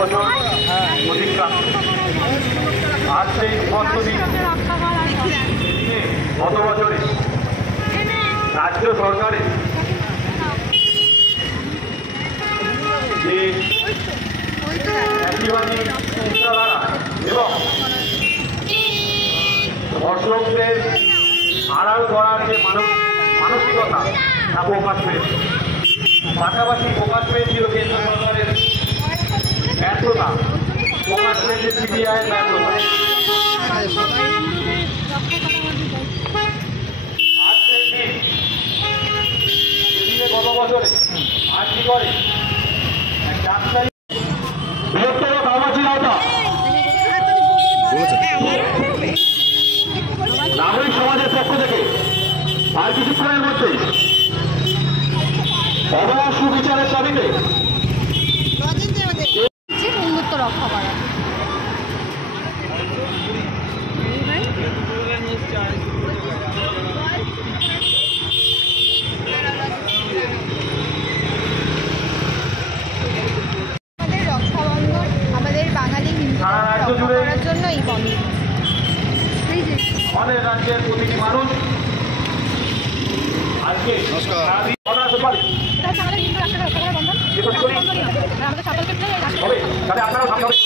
বছর অতিক্রান্ত। আজ সেই দিবস দিন গত বছরে রাজ্য সরকারের যে একটিবাদী চিন্তাধারা এবং দর্শকদের আড়াল করার যে মানসিকতা তা প্রকাশ পেয়েছে। পাশাপাশি প্রকাশ পেয়েছিল কেন্দ্র সরকারের ব্যর্থতা, প্রকাশ পেয়েছে সিবিআইয়ের ব্যর্থতা। গত বছরে আজকে করে এক ডাক্তারি বৃহত্তর কামাচি আওতা নাগরিক সমাজের পক্ষ থেকে আর কিছুক্ষণের মধ্যে অবৈধ সুবিচারের দাবিতে বন্ধুত্ব রক্ষা করা। আমাদের রক্ষাবন্ধন, আমাদের বাঙালি হিন্দু রক্ষা করার জন্য এই বন্ধন। আমাদের রাজ্যের প্রতিটি মানুষ আজকে আপনারাও